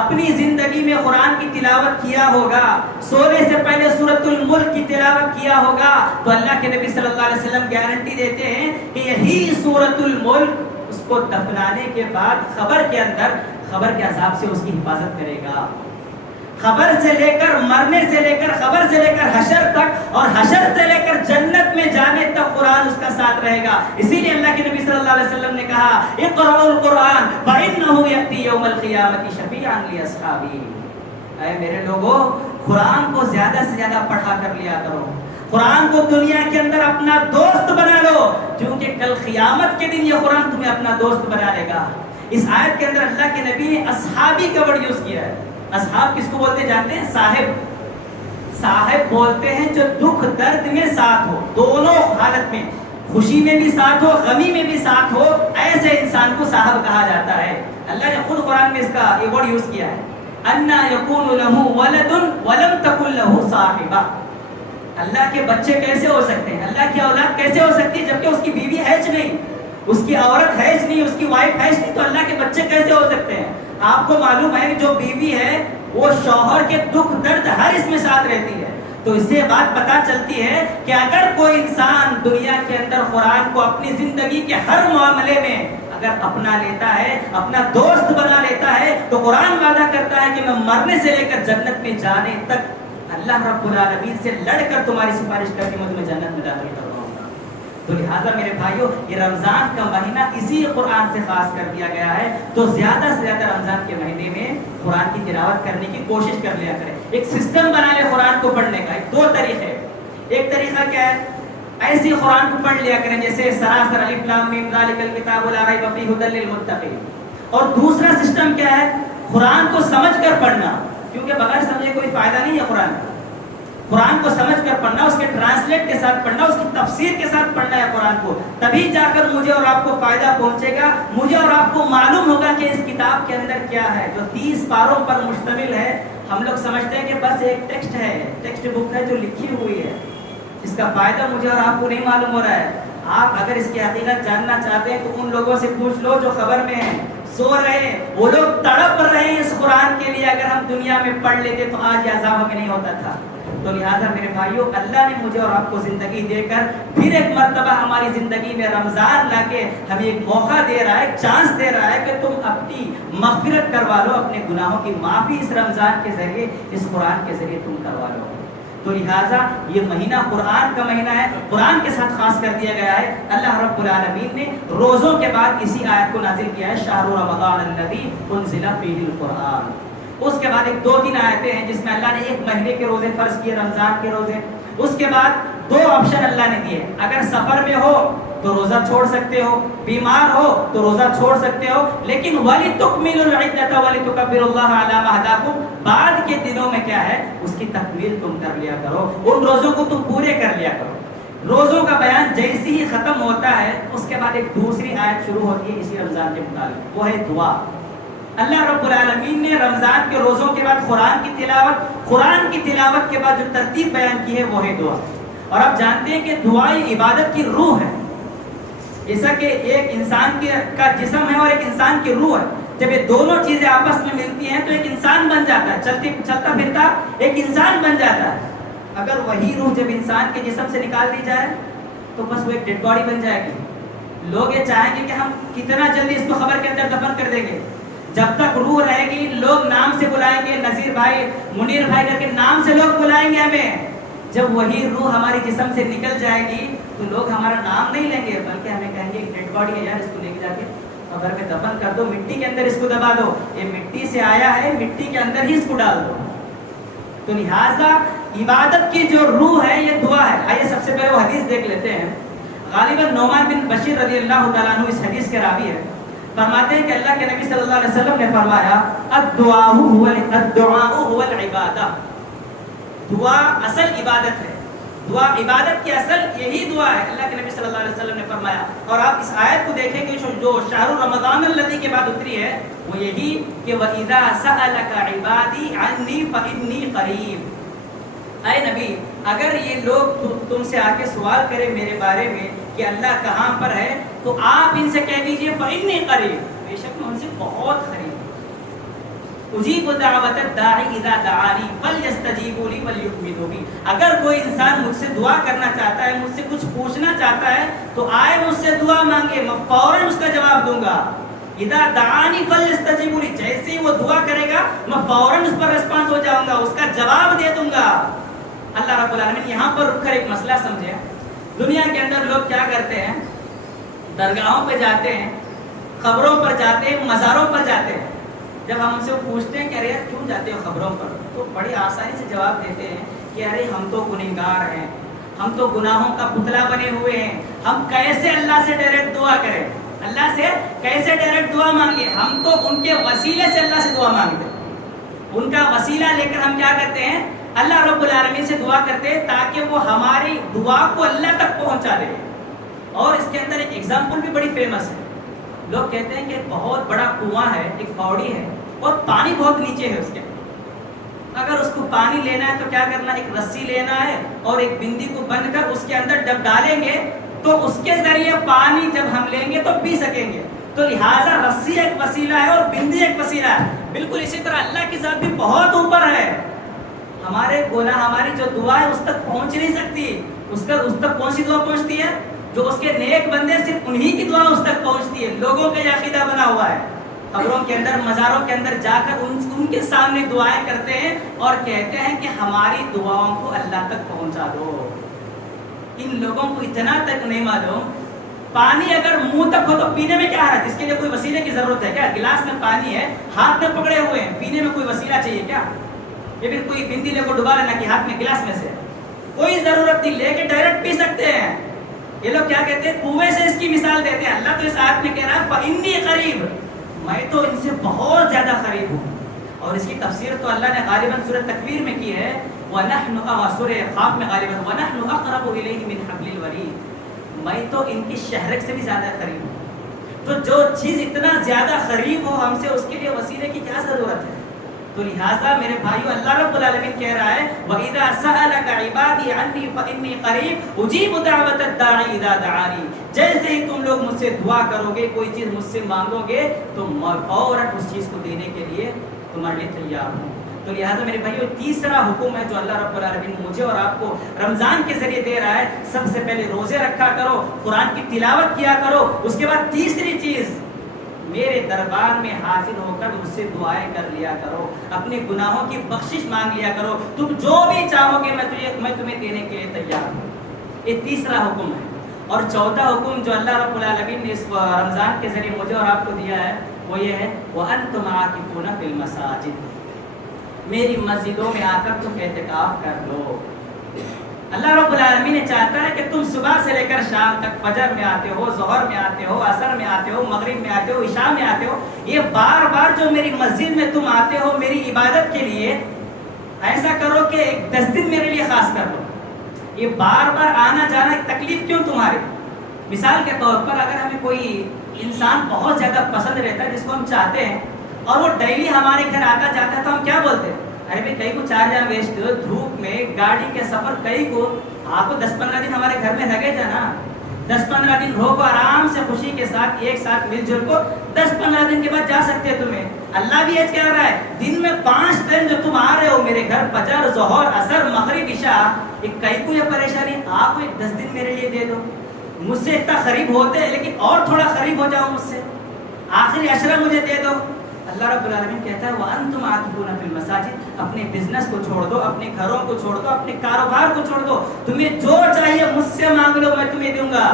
اپنی زندگی میں قرآن کی تلاوت کیا ہوگا، سونے سے پہلے سورۃ الملک کی تلاوت کیا ہوگا، تو اللہ کے نبی صلی اللہ علیہ وسلم گارنٹی دیتے ہیں کہ یہی سورۃ الملک اس کو دفنانے کے بعد قبر کے اندر قبر کے عذاب سے اس کی حفاظت کرے گا. خبر سے لے کر مرنے سے لے کر خبر سے لے کر حشر تک، اور حشر سے لے کر جنت میں جانے تک قرآن اس کا ساتھ رہے گا. اسی لیے اللہ کے نبی صلی اللہ علیہ وسلم نے کہا اقرأوا القرآن فإنه يأتي يوم القيامة شفيعا لأصحابه. اے میرے لوگوں، قرآن کو زیادہ سے زیادہ پڑھا کر لیا کرو، قرآن کو دنیا کے اندر اپنا دوست بنا لو، کیونکہ کل قیامت کے دن یہ قرآن تمہیں اپنا دوست بنا لے گا. اس آیت کے اندر اللہ کے نبی نے اصحابی کا ورڈ یوز کیا ہے. اصحاب کس کو بولتے جانتے ہیں؟ صاحب بولتے ہیں جو دکھ درد میں ساتھ ہو، دونوں حالت میں، خوشی میں بھی ساتھ ہو، غمی میں بھی ساتھ ہو، ایسے انسان کو صاحب کہا جاتا ہے. اللہ نے خود قرآن میں اس کا یہ ورڈ یوز کیا ہے، اَنَّا يَكُونُ لَهُ وَلَدٌ وَلَمْ تَكُنْ لَهُ صَاحِبَةٌ. اللہ کے بچے کیسے ہو سکتے ہیں، اللہ کی اولاد کیسے ہو سکتی ہے جبکہ اس کی بیوی ہے نہیں، اس کی عورت ہے نہیں، اس کی وائف ہے نہیں، تو اللہ کے بچے کیسے ہو سکتے ہیں؟ آپ کو معلوم ہے کہ جو بیوی ہے وہ شوہر کے دکھ درد ہر اس میں ساتھ رہتی ہے. تو اس سے بات پتہ چلتی ہے کہ اگر کوئی انسان دنیا کے اندر قرآن کو اپنی زندگی کے ہر معاملے میں اگر اپنا لیتا ہے، اپنا دوست بنا لیتا ہے، تو قرآن وعدہ کرتا ہے کہ میں مرنے سے لے کر جنت میں جانے تک اللہ رب العالمین سے لڑ کر تمہاری سفارش کر کے میں تمہیں جنت میں داخل کروں گا. تو لہٰذا میرے بھائیوں، یہ رمضان کا مہینہ اسی قرآن سے خاص کر دیا گیا ہے. تو زیادہ سے زیادہ رمضان کے مہینے میں قرآن کی تلاوت کرنے کی کوشش کر لیا کریں. ایک سسٹم بنا لے قرآن کو پڑھنے کا. دو طریقے. ایک طریقہ کیا ہے؟ ایسی قرآن کو پڑھ لیا کریں جیسے سراسر الف لام میم ذالک الکتاب لا ریب فیہ ھدی للمتقین. اور دوسرا سسٹم کیا ہے؟ قرآن کو سمجھ کر پڑھنا، کیونکہ بغیر سمجھے کوئی فائدہ نہیں ہے قرآن کا. قرآن کو سمجھ کر پڑھنا، اس کے ٹرانسلیٹ کے ساتھ پڑھنا، اس کی تفسیر کے ساتھ پڑھنا ہے قرآن کو. تبھی جا کر مجھے اور آپ کو فائدہ پہنچے گا. مجھے اور آپ کو معلوم ہوگا کہ اس کتاب کے اندر کیا ہے جو 30 پاروں پر مشتمل ہے. ہم لوگ سمجھتے ہیں کہ بس ایک ٹیکسٹ ہے، ٹیکسٹ بک ہے جو لکھی ہوئی ہے، اس کا فائدہ مجھے اور آپ کو نہیں معلوم ہو رہا ہے. آپ اگر اس کی حقیقت جاننا چاہتے ہیں تو ان لوگوں سے پوچھ لو جو خبر میں ہیں، سو رہے ہیں، وہ لوگ تڑپ رہے ہیں اس قرآن کے لیے. اگر ہم دنیا میں پڑھ لیتے تو آج یہ عذاب ہمیں نہیں ہوتا تھا. تو لہٰذا میرے بھائیوں، اللہ نے مجھے اور آپ کو زندگی دے کر پھر ایک مرتبہ ہماری زندگی میں رمضان لا کے ہمیں ایک موقع دے رہا ہے، ایک چانس دے رہا ہے کہ تم اپنی مغفرت کروا لو، اپنے گناہوں کی معافی اس رمضان کے ذریعے، اس قرآن کے ذریعے تم کروا لو. تو لہٰذا یہ مہینہ قرآن کا مہینہ ہے، قرآن کے ساتھ خاص کر دیا گیا ہے. اللہ رب العالمین نے روزوں کے بعد اسی آیت کو نازل کیا ہے، شہر رمضان الذی انزل فیہ القرآن. اس کے بعد ایک 2-3 آیتیں ہیں جس میں اللہ نے ایک مہینے کے روزے فرض کیے، رمضان کے روزے. اس کے بعد 2 آپشن اللہ نے دیے. اگر سفر میں ہو تو روزہ چھوڑ سکتے ہو، بیمار ہو تو روزہ چھوڑ سکتے ہو، لیکن وَلِتُكْمِلُوا الْعِدَّةَ وَلِتُكَبِّرُوا اللَّهَ عَلَىٰ مَا هَدَاكُمْ. بعد کے دنوں میں کیا ہے اس کی تکمیل تم کر لیا کرو، ان روزوں کو تم پورے کر لیا کرو. روزوں کا بیان جیسے ہی ختم ہوتا ہے اس کے بعد ایک دوسری آیت شروع ہوتی ہے اسی رمضان کے متعلق، وہ ہے دعا. اللہ رب العالمین نے رمضان کے روزوں کے بعد قرآن کی تلاوت کے بعد جو ترتیب بیان کی ہے وہ ہے دعا. اور آپ جانتے ہیں کہ دعا عبادت کی روح ہے. جیسا کہ ایک انسان کا جسم ہے اور ایک انسان کی روح ہے، جب یہ دونوں چیزیں آپس میں ملتی ہیں تو ایک انسان بن جاتا ہے، چلتا پھرتا ایک انسان بن جاتا ہے. اگر وہی روح جب انسان کے جسم سے نکال دی جائے تو بس وہ ایک ڈیڈ باڈی بن جائے گی. لوگ یہ چاہیں گے کہ ہم کتنا جلدی اس کو قبر کے اندر دفن کر دیں گے. جب تک روح رہے گی لوگ نام سے بلائیں گے، نذیر بھائی، منیر بھائی کر کے نام سے لوگ بلائیں گے ہمیں. جب وہی روح ہماری جسم سے نکل جائے گی تو لوگ ہمارا نام نہیں لیں گے، بلکہ ہمیں کہیں گے ایک ڈیڈ باڈی ہے یار، اس کو لے کے جا کے قبر میں دفن کر دو، مٹی کے اندر اس کو دبا دو، یہ مٹی سے آیا ہے، مٹی کے اندر ہی اس کو ڈال دو. تو لہٰذا عبادت کی جو روح ہے یہ دعا ہے. آئیے سب سے پہلے وہ حدیث دیکھ لیتے ہیں. غالباً نعمان بن بشیر رضی اللہ تعالیٰ عنہ اس حدیث کے راوی ہے. فرماتے ہیں کہ اللہ کے نبی صلی اللہ علیہ وسلم نے فرمایا الدعاء هو العبادہ. دعا اصل عبادت ہے. دعا عبادت کی اصل یہی دعا ہے. اللہ کے نبی صلی اللہ علیہ وسلم نے فرمایا. اور آپ اس آیت کو دیکھیں کہ جو شہر رمضان الذی کے بعد اتری ہے وہ یہی کہ وَإِذَا سَأَلَكَ عِبَادِي عَنِّي فَإِنِّي قَرِيبٌ. اے نبی اگر یہ لوگ تم سے آ کے سوال کرے میرے بارے میں کہ اللہ کہاں پر ہے تو آپ ان سے کہہ دیجئے فَإِنِّي قَرِيبٌ, بے شک میں ان سے بہت قریب ہوں. اجیب دعوت الداعی اذا دعانی فلیستجیبوا لی ولیؤمنوا بی. اگر کوئی انسان مجھ سے دعا کرنا چاہتا ہے, مجھ سے کچھ پوچھنا چاہتا ہے تو آئے مجھ سے دعا مانگے, میں فوراً اس کا جواب دوں گا. اذا دعانی فلیستجیبوا لی, جیسے ہی وہ دعا کرے گا میں فوراً اس پر ریسپانس ہو جاؤں گا, اس کا جواب دے دوں گا. اللہ رب العالمین یہاں پر رک کر ایک مسئلہ سمجھے. دنیا کے اندر لوگ کیا کرتے ہیں, درگاہوں پہ جاتے ہیں, قبروں پر جاتے ہیں, مزاروں پر جاتے ہیں. جب ہم ان سے پوچھتے ہیں کہ ارے کیوں جاتے ہو خبروں پر, تو بڑی آسانی سے جواب دیتے ہیں کہ ارے ہم تو گنہگار ہیں, ہم تو گناہوں کا پتلا بنے ہوئے ہیں, ہم کیسے اللہ سے ڈائریکٹ دعا کریں, اللہ سے کیسے ڈائریکٹ دعا مانگیں, ہم تو ان کے وسیلے سے اللہ سے دعا مانگتے ہیں. ان کا وسیلہ لے کر ہم کیا کرتے ہیں, اللہ رب العالمین سے دعا کرتے ہیں تاکہ وہ ہماری دعا کو اللہ تک پہنچا دے. اور اس کے اندر ایک ایگزامپل بھی بڑی فیمس ہے. لوگ کہتے ہیں کہ ایک بہت بڑا کنواں ہے, ایک پوڑی ہے اور پانی بہت نیچے ہے اس کے. اگر اس کو پانی لینا ہے تو کیا کرنا, ایک رسی لینا ہے اور ایک بندی کو بند کر اس کے اندر جب ڈالیں گے تو اس کے ذریعے پانی جب ہم لیں گے تو پی سکیں گے. تو لہٰذا رسی ایک وسیلہ ہے اور بندی ایک وسیلہ ہے. بالکل اسی طرح اللہ کی ذات بھی بہت اوپر ہے. ہمارے گناہ, ہماری جو دعا ہے اس تک پہنچ نہیں سکتی. اس تک کون سی دعا پہنچتی ہے, جو اس کے نیک بندے صرف انہی کی دعا اس تک پہنچتی ہے. لوگوں کا یہ عقیدہ بنا ہوا ہے, قبروں کے اندر, مزاروں کے اندر جا کر ان کے سامنے دعائیں کرتے ہیں اور کہتے ہیں کہ ہماری دعاؤں کو اللہ تک پہنچا دو. ان لوگوں کو اتنا تک نہیں معلوم, پانی اگر منہ تک ہو تو پینے میں کیا حرج, اس کے لیے کوئی وسیلے کی ضرورت ہے کیا؟ گلاس میں پانی ہے, ہاتھ میں پکڑے ہوئے ہیں, پینے میں کوئی وسیلہ چاہیے کیا؟ یہ پھر کوئی بندی لے کو ڈبا لینا کہ ہاتھ میں گلاس میں سے, کوئی ضرورت نہیں, لے کے ڈائریکٹ پی سکتے ہیں. یہ لوگ کیا کہتے ہیں, کنویں سے اس کی مثال دیتے ہیں. اللہ تو اس آیت میں کہہ رہا ہے فَإِنِّي قَرِيبٌ, میں تو ان سے بہت زیادہ قریب ہوں. اور اس کی تفسیر تو اللہ نے غالباً سورۃ تکویر میں کی ہے, وَنَحْنُ سورۃ قاف میں غالباً وَنَحْنُ أَقْرَبُ إِلَيْهِ مِنْ حَبْلِ الْوَرِيدِ, میں تو ان کی شہرک سے بھی زیادہ قریب ہوں. تو جو چیز اتنا زیادہ قریب ہو ہم سے, اس کے لیے وسیلے کی کیا ضرورت ہے؟ تو لہٰذا میرے بھائیو, اللہ رب العالمین کہہ رہا ہے وَإِذَا سَأَلَكَ عِبَادِي عَنِّي فَإِنِّي قَرِيبٌ أُجِيبُ دَعْوَةَ الدَّاعِ إِذَا دَعَانِ. جیسے ہی تم لوگ مجھ سے دعا کرو گے, کوئی چیز مجھ سے مانگو گے تو میں فوراً اس چیز کو دینے کے لیے تمہارے لیے تیار ہوں. تو لہٰذا میرے بھائیو, تیسرا حکم ہے جو اللہ رب العالمین مجھے اور آپ کو رمضان کے ذریعے دے رہا ہے, سب سے پہلے روزے رکھا کرو, قرآن کی تلاوت کیا کرو. اس کے بعد تیسری چیز, میرے دربار میں حاضر ہو کر مجھ سے دعائیں کر لیا کرو, اپنے گناہوں کی بخشش مانگ لیا کرو. تم جو بھی چاہو گے میں تمہیں دینے کے لیے تیار ہوں. یہ تیسرا حکم ہے. اور چوتھا حکم جو اللہ رب العالمین نے اس رمضان کے ذریعے مجھے اور آپ کو دیا ہے وہ یہ ہے وَأَنْتُمْ عَاكِفُونَ فِي الْمَسَاجِدِ, میری مسجدوں میں آ کر تم اعتکاف کر لو. اللہ رب العالمین نے چاہتا ہے کہ تم صبح سے لے کر شام تک, فجر میں آتے ہو, ظہر میں آتے ہو, عصر میں آتے ہو, مغرب میں آتے ہو, عشاء میں آتے ہو, یہ بار بار جو میری مسجد میں تم آتے ہو میری عبادت کے لیے, ایسا کرو کہ 10 دن میرے لیے خاص کر لو. یہ بار بار آنا جانا ایک تکلیف کیوں تمہاری؟ مثال کے طور پر اگر ہمیں کوئی انسان بہت زیادہ پسند رہتا ہے جس کو ہم چاہتے ہیں اور وہ ڈیلی ہمارے گھر آتا جاتا ہے تو ہم کیا بولتے ہیں, ارے بھائی کئی کو 4 جہاں ویسٹ دھوپ میں گاڑی کے سفر, کئی کو آپ کو 10-15 دن ہمارے گھر میں لگے جانا, 10-15 دن رہو کو آرام سے خوشی کے ساتھ ایک ساتھ مل جل کو 10-15 دن کے بعد جا سکتے ہیں تمہیں. اللہ بھی یہ کہہ رہا ہے دن میں 5 دن جو تم آ رہے ہو میرے گھر, فجر, ظہر, عصر, مغرب, عشاء, ایک کئی کو یہ پریشانی, آپ کو 10 دن میرے لیے دے دو. مجھ سے اتنا قریب ہوتے ہیں لیکن اور تھوڑا قریب ہو جاؤ مجھ سے, آخری عشرہ مجھے دے دو. اللہ رب العالمین کہتا ہے وَأَنْتُمْ عَاكِفُونَ فِي الْمَسَاجِدِ, اپنے بزنس کو چھوڑ دو, اپنے گھروں کو چھوڑ دو, اپنے کاروبار کو چھوڑ دو, تمہیں جو چاہیے مجھ سے مانگ لو, میں تمہیں دوں گا.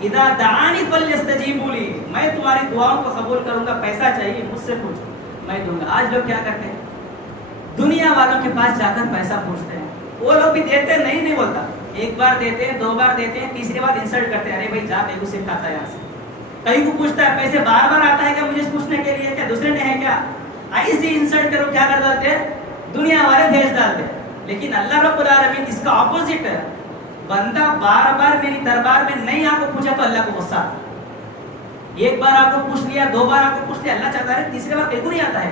اِذَا دَعَانِي فَلْيَسْتَجِيبُوا لِي, میں تمہاری دعاؤں کو قبول کروں گا. پیسہ چاہیے مجھ سے پوچھو, میں دوں گا. آج لوگ کیا کرتے ہیں, دنیا والوں کے پاس جا کر پیسہ پوچھتے ہیں, وہ لوگ بھی دیتے ہیں, نہیں بولتا, ایک بار دیتے ہیں, 2 بار دیتے ہیں, تیسری بار انسلٹ کرتے ہیں, ارے بھائی جا بیگو سے کھاتا ہے یہاں سے. کہیں کو پوچھتا ہے پیسے بار بار آتا ہے کیا مجھے پوچھنے کے لیے, کیا دوسرے نے ہے کیا, ایسی انسلٹ کرو کیا کر ڈالتے ہیں, دنیا والے بھیج ڈالتے ہیں. لیکن اللہ رب العالمین اس کا اپوزٹ ہے, بندہ بار بار میری دربار میں نہیں آپ کو پوچھا تو اللہ کو غصہ, ایک بار آپ کو پوچھ لیا, 2 بار آپ کو پوچھ لیا, اللہ چاہتا ہے تیسری بار بالکل نہیں آتا ہے.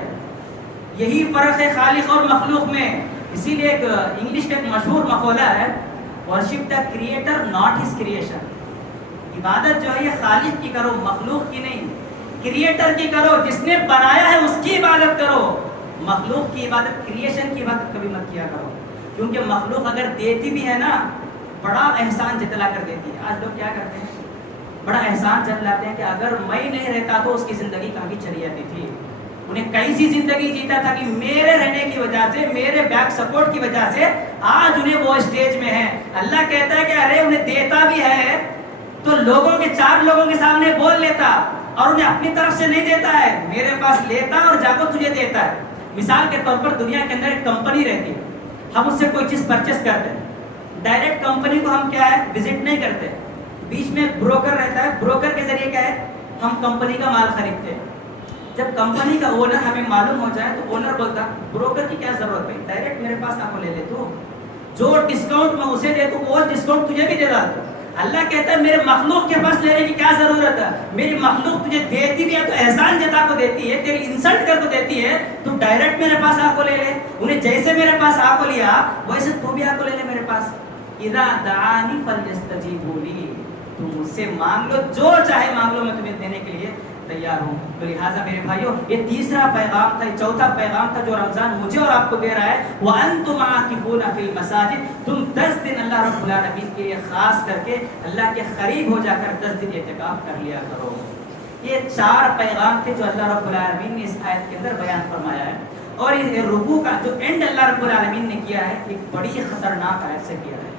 یہی فرق ہے خالق اور مخلوق میں. اسی لیے ایک انگلش کا ایک مشہور مقولہ ہے, worship the creator not his creation. عبادت جو ہے یہ خالق کی کرو, مخلوق کی نہیں. کریٹر کی کرو, جس نے بنایا ہے اس کی عبادت کرو. مخلوق کی عبادت, کریشن کی عبادت کبھی مت کیا کرو, کیونکہ مخلوق اگر دیتی بھی ہے نا, بڑا احسان جتلا کر دیتی ہے. آج لوگ کیا کرتے ہیں, بڑا احسان جتلاتے ہیں کہ اگر میں نہیں رہتا تو اس کی زندگی کافی چلی جاتی تھی. انہیں کیسی زندگی جیتا تھا کہ میرے رہنے کی وجہ سے, میرے بیک سپورٹ کی وجہ سے آج انہیں وہ اسٹیج میں ہے. اللہ کہتا ہے کہ ارے انہیں دیتا بھی ہے تو لوگوں کے 4 لوگوں کے سامنے بول لیتا, اور انہیں اپنی طرف سے نہیں دیتا ہے, میرے پاس لیتا اور جا کو تجھے دیتا ہے. مثال کے طور پر دنیا کے اندر ایک کمپنی رہتی ہے, ہم اس سے کوئی چیز پرچیز کرتے ہیں, ڈائریکٹ کمپنی کو ہم کیا ہے وزٹ نہیں کرتے, بیچ میں ایک بروکر رہتا ہے. بروکر کے ذریعے کیا ہے, ہم کمپنی کا مال خریدتے ہیں. جب کمپنی کا اونر ہمیں معلوم ہو جائے تو اونر بولتا بروکر کی کیا ضرورت ہے, ڈائریکٹ میرے پاس آپ کو لے لے, تو جو ڈسکاؤنٹ میں اسے دے تو وہ ڈسکاؤنٹ تجھے بھی دے رہا. اللہ کہتا ہے میرے مخلوق کے پاس لینے کی کیا ضرورت ہے, میری مخلوق تجھے دیتی بھی ہے تو احسان جتا کو دیتی ہے, تیری انسلٹ کر کو دیتی ہے, تو ڈائریکٹ میرے پاس آ کو لے لے. انہیں جیسے میرے پاس آ کو لیا ویسے تو بھی آ کو لے لے میرے پاس. اذا دعانی فلیستجیبوا لی, تم مجھ سے مانگ لو, جو چاہے مانگ لو, میں تمہیں دینے کے لیے تیار ہوں. تو لہٰذا میرے بھائیوں یہ تیسرا پیغام تھا, چوتھا پیغام تھا جو رمضان مجھے اور آپ کو دے رہا ہے. وَأَنْتُمْ عَاكِفُونَ فِي الْمَسَاجِدِ, تم 10 دن اللہ رب العالمین کے لیے خاص کر کے اللہ کے قریب ہو جا کر 10 دن اعتکاف کر لیا کرو. یہ 4 پیغام تھے جو اللہ رب العالمین نے اس آیت کے اندر بیان فرمایا ہے. اور یہ رکوع کا جو اینڈ اللہ رب العالمین نے کیا ہے ایک بڑی خطرناک آیت سے کیا ہے.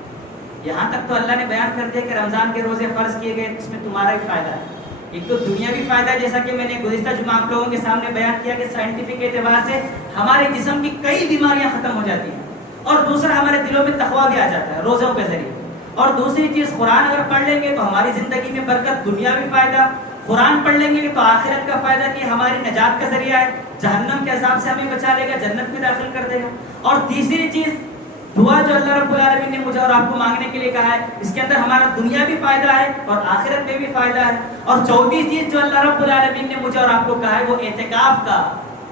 یہاں تک تو اللہ نے بیان کر دیا کہ رمضان کے روزے فرض کیے گئے, اس میں تمہارا بھی فائدہ ہے. ایک تو دنیاوی فائدہ, جیسا کہ میں نے گزشتہ جمعہ آپ لوگوں کے سامنے بیان کیا کہ سائنٹیفک اعتبار سے ہمارے جسم کی کئی بیماریاں ختم ہو جاتی ہیں, اور دوسرا ہمارے دلوں میں تقویٰ بھی آ جاتا ہے روزوں کے ذریعے. اور دوسری چیز, قرآن اگر پڑھ لیں گے تو ہماری زندگی میں برکت, دنیاوی فائدہ. قرآن پڑھ لیں گے تو آخرت کا فائدہ کہ ہماری نجات کا ذریعہ ہے, جہنم کے عذاب سے ہمیں بچا لے گا, جنت میں داخل کر دے گا. اور تیسری چیز دعا جو اللہ رب العالمین نے مجھے اور آپ کو مانگنے کے لیے کہا ہے, اس کے اندر ہمارا دنیا بھی فائدہ ہے اور آخرت میں بھی فائدہ ہے. اور چوتھی چیز جو اللہ رب العالمین نے مجھے اور آپ کو کہا ہے وہ اعتکاف کا,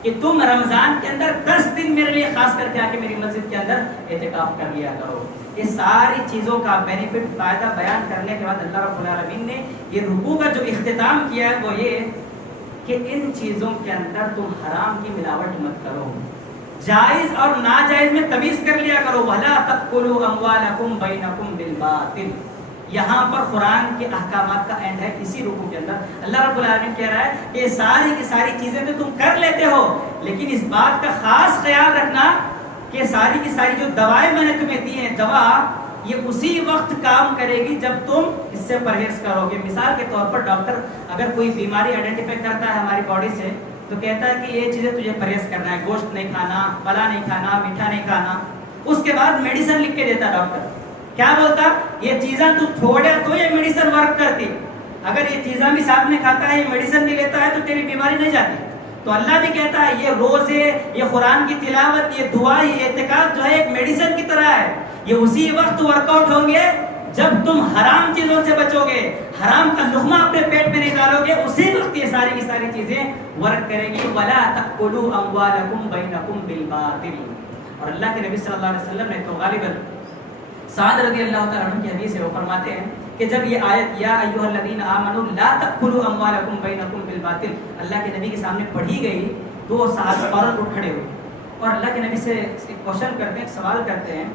کہ تم رمضان کے اندر 10 دن میرے لیے خاص کر کے آ کے میری مسجد کے اندر اعتکاف کر لیا کرو. یہ ساری چیزوں کا بینیفٹ, فائدہ بیان کرنے کے بعد اللہ رب العالمین نے یہ رکوع کا جو اختتام کیا ہے وہ یہ کہ ان چیزوں کے اندر تم حرام کی ملاوٹ مت کرو, جائز اور ناجائز میں تمیز کر لیا کرو. وَلَا تَأْكُلُوا أَمْوَالَكُمْ بَيْنَكُمْ بِالْبَاطِلِ. یہاں پر قرآن کے احکامات کا اینڈ ہے. اسی رکوع کے اندر اللہ رب العالمین کہہ رہا ہے کہ یہ ساری کی ساری چیزیں تو تم کر لیتے ہو, لیکن اس بات کا خاص خیال رکھنا کہ ساری کی ساری جو دوائیں میں نے تمہیں دی ہیں, دوا یہ اسی وقت کام کرے گی جب تم اس سے پرہیز کرو گے. مثال کے طور پر ڈاکٹر اگر کوئی بیماری آئیڈینٹیفائی کرتا ہے ہماری باڈی سے تو کہتا ہے کہ یہ چیزیں تجھے پرہیز کرنا ہے, گوشت نہیں کھانا, پلا نہیں کھانا, میٹھا نہیں کھانا. اس کے بعد میڈیسن لکھ کے دیتا ڈاکٹر. کیا بولتا, یہ چیزیں تو چھوڑے تو یہ میڈیسن ورک کرتی, اگر یہ چیزیں بھی ساتھ میں کھاتا ہے, یہ میڈیسن بھی لیتا ہے تو تیری بیماری نہیں جاتی. تو اللہ بھی کہتا ہے یہ روزے, یہ قرآن کی تلاوت, یہ دعا, یہ اعتکاف جو ہے ایک میڈیسن کی طرح ہے. یہ اسی وقت ورک آؤٹ ہوں گے جب تم حرام چیزوں سے بچو گے, حرام کا لقمہ اپنے پیٹ میں نکالو گے, اسی وقت یہ ساری کی ساری چیزیں ورک کریں گی. وَلَا تَأْكُلُوا أَمْوَالَكُمْ بَيْنَكُمْ بِالْبَاطِلِ. اور اللہ کے نبی صلی اللہ علیہ وسلم نے تو غالباً سعد رضی اللہ تعالیٰ عنہ کی حدیث ہے, وہ فرماتے ہیں کہ جب یہ آیت یا ایھا الذین آمنوا لا تأکلوا اموالکم بینکم بالباطل اللہ کے نبی کے سامنے پڑھی گئی تو وہ صحابہ فوراً اٹھ کھڑے ہوئے اور اللہ کے نبی سے ایک کوشچن کرتے ہیں, ایک سوال کرتے ہیں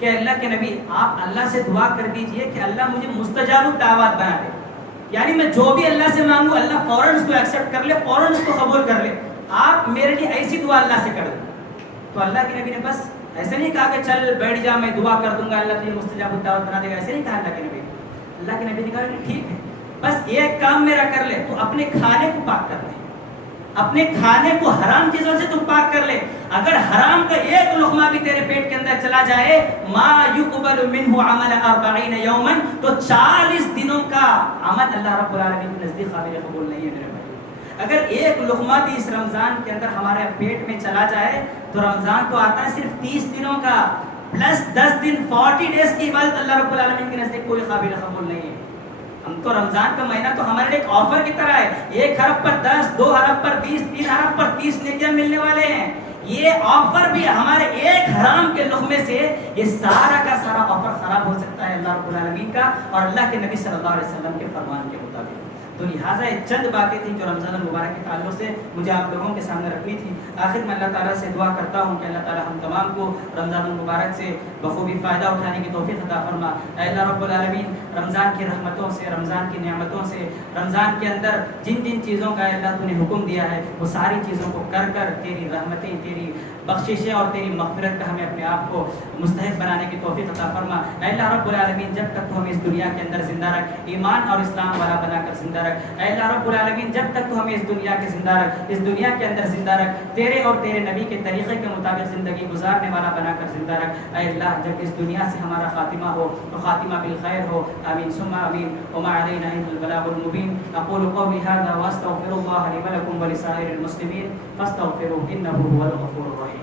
کہ اللہ کے نبی آپ اللہ سے دعا کر دیجئے کہ اللہ مجھے مستجاب الدعوات بنا دے, یعنی میں جو بھی اللہ سے مانگوں اللہ فوراً اس کو ایکسیپٹ کر لے, فوراً اس کو قبول کر لے. آپ میرے لیے ایسی دعا اللہ سے کر دیں. تو اللہ کے نبی نے بس ایسے نہیں کہا کہ چل بیٹھ جا میں دعا کر دوں گا اللہ تجھے مستجاب الدعوت بنا دے گا, ایسے نہیں کہا اللہ کے نبی. اللہ کے نبی نے کہا کہ ٹھیک ہے بس ایک کام میرا کر لے, تو اپنے کھانے کو پاک کر لے, اپنے کھانے کو حرام چیزوں سے تم پاک کر لے, اگر حرام کا ایک لقمہ بھی تیرے پیٹ کے اندر چلا جائے ما یقبل منہ عمل 40 یوما تو 40 دنوں کا عمل اللہ رب العالمین کے نزدیک قابل قبول نہیں ہے میرے بھائی. اگر ایک لقمہ بھی اس رمضان کے اندر ہمارے پیٹ میں چلا جائے تو رمضان تو آتا ہے صرف 30 دنوں کا پلس 10 دن 40 ڈیز کی عبادت اللہ رب العالمین کے نزدیک کوئی قابل قبول نہیں ہے. ہم تو رمضان کا مہینہ تو ہمارے لیے ایک آفر کی طرح ہے. 1 حرف پر 10, 2 حرف پر 20, 3 حرف پر 30 نیکیاں ملنے والے ہیں. یہ آفر بھی ہمارے ایک حرام کے لقمے سے یہ سارا کا سارا آفر خراب ہو سکتا ہے اللہ رب العالمین کا اور اللہ کے نبی صلی اللہ علیہ وسلم کے فرمان کے مطابق. تو لہٰذا یہ چند باتیں تھیں جو رمضان المبارک کے تعلق سے مجھے آپ لوگوں کے سامنے رکھنی تھی. آخر میں اللہ تعالیٰ سے دعا کرتا ہوں کہ اللہ تعالیٰ ہم تمام کو رمضان المبارک سے بخوبی فائدہ اٹھانے کی توفیق عطا فرما. اے اللہ رب العالمین رمضان کی رحمتوں سے, رمضان کی نعمتوں سے, رمضان کے اندر جن جن چیزوں کا اللہ تو نے حکم دیا ہے وہ ساری چیزوں کو کر کر تیری رحمتیں, تیری بخششیں اور تیری مغفرت کا ہمیں اپنے آپ کو مستحق بنانے کی توفیق عطا فرما. اے اللہ رب العالمین جب تک تو ہمیں اس دنیا کے اندر زندہ رکھ, ایمان اور اسلام والا بنا کر زندہ رکھ. اے اللہ رب العالمین جب تک تو ہمیں اس دنیا کے زندہ رکھ, اس دنیا کے اندر زندہ رکھ, تیرے اور تیرے نبی کے طریقے کے مطابق زندگی گزارنے والا بنا کر زندہ رکھ. اے اللہ جب اس دنیا سے ہمارا خاتمہ ہو تو خاتمہ بالخیر ہو. آمین ثم آمین. وما علینا الا البلاغ المبین. اقول قولی هذا واستغفر الله لي ولكم ولسائر المسلمين فاستغفروه انه هو الغفور الرحيم.